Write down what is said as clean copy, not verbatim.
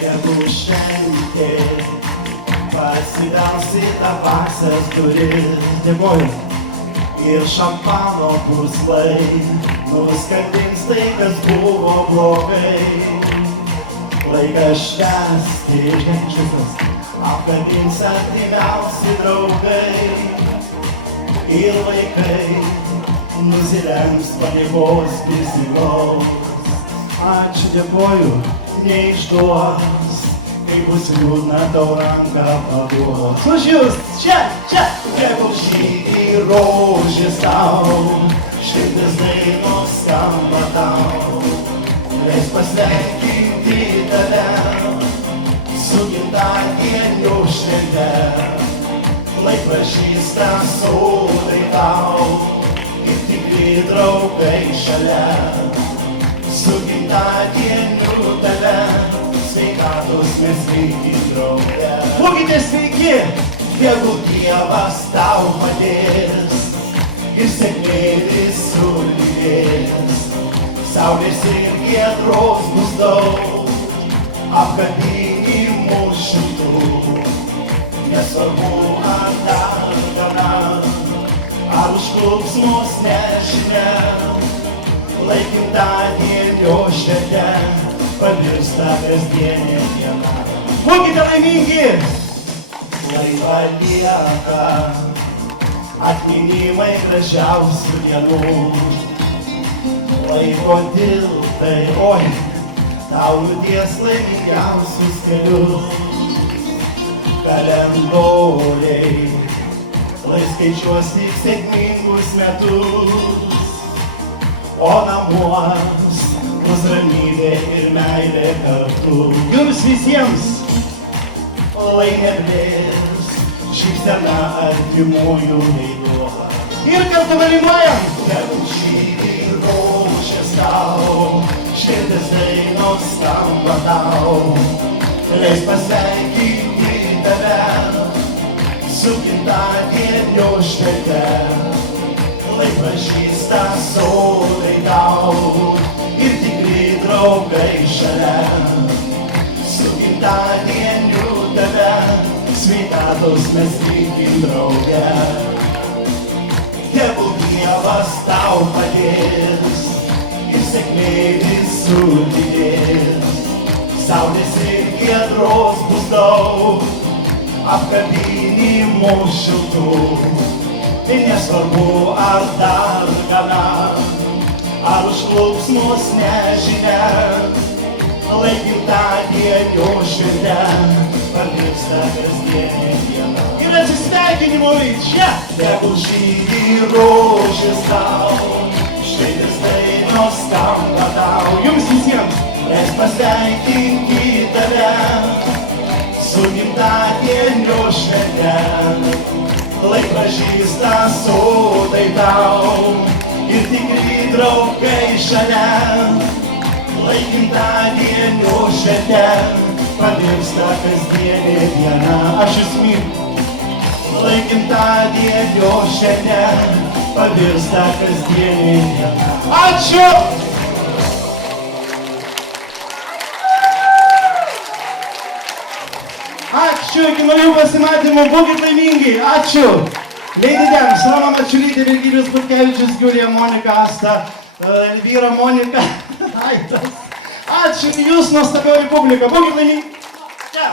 tegu šventė, pasibels į tą paksas duris. Dėkoju. Ir šampano purslai nuskandins tai, kas buvo blogai. Laikas švęsti, apkabins artimiausi draugai. Ir vaikai nusilems paniekos prisigaus. Ačiū, dėkoju. Neišduos, kai bus liūdna tau ranką paduos. Už jūs, čia. Tegul žydi rožės tau, širdis dainos skamba tau. Leis pasveikinti tave su gimtadienio švente. Lai pražįsta sodai tau ir tikri draugai šalia. Su gimtadieniu tave sveikatos mes linkim drauge. Būkite sveiki. Tegul Dievas tau padės ir sėkmė visur lydės. Saulės ir giedros bus daug, apkabinimų šimtų. Nesvarbu ar dar gana, ar užklups mus nežinia. Lai gimtadienio šventė pavirsta kasdienė diena. Būkite laimingi. Lai palieka atminimai gražiausių dienų. Laiko tiltai, tau liūdės laimingiausius kelius. Kalendoriai, lai skaičiuos tik sėkmingus metus. O namuos bus ramybė ir meilė kartu. Jums visiems. Lai neblės šypsena artimųjų veidų. Ir kartu valymuojam. Tegul žydi rožės tau, širdis dainos skamba tau. Leis pasveikinti tave su gimtadienio švente. Lai pražįsta sodai tau ir tikri draugai šalia. Su gimtadieniu tave sveikatos mes linkim drauge. Tegul Dievas tau padės ir sėkmė visur lydės. Saulės ir giedros bus daug, apkabinimų šiltų. Ir nesvarbu ar dar gana, ar užklups mus nežinia. Lai gimtadienio šventė pavirsta kasdienė diena. Ir atsisveikinimui čia. Tegul žydi rožės tau, širdis dainos skamba tau. Jums visiems. Leis pasveikinti tave su gimtadienio švente. Lai pražįsta sodai tau ir tikri draugai šalia. Lai gimtadienio šventė pavirsta kasdienė diena. Aš jūs myliu. Lai gimtadienio šventė pavirsta kasdienė diena. Ačiū. Ačiū, iki naujų pasimatymų, būkit laimingi. Ačiū. Lady Dance, Roma Mačiulytė, Virgilijus Butkevičius, Julija Monika, Asta, Elvyra Monika. Ačiū, jūs nuostabioji publika, būkit laimingi. Čia.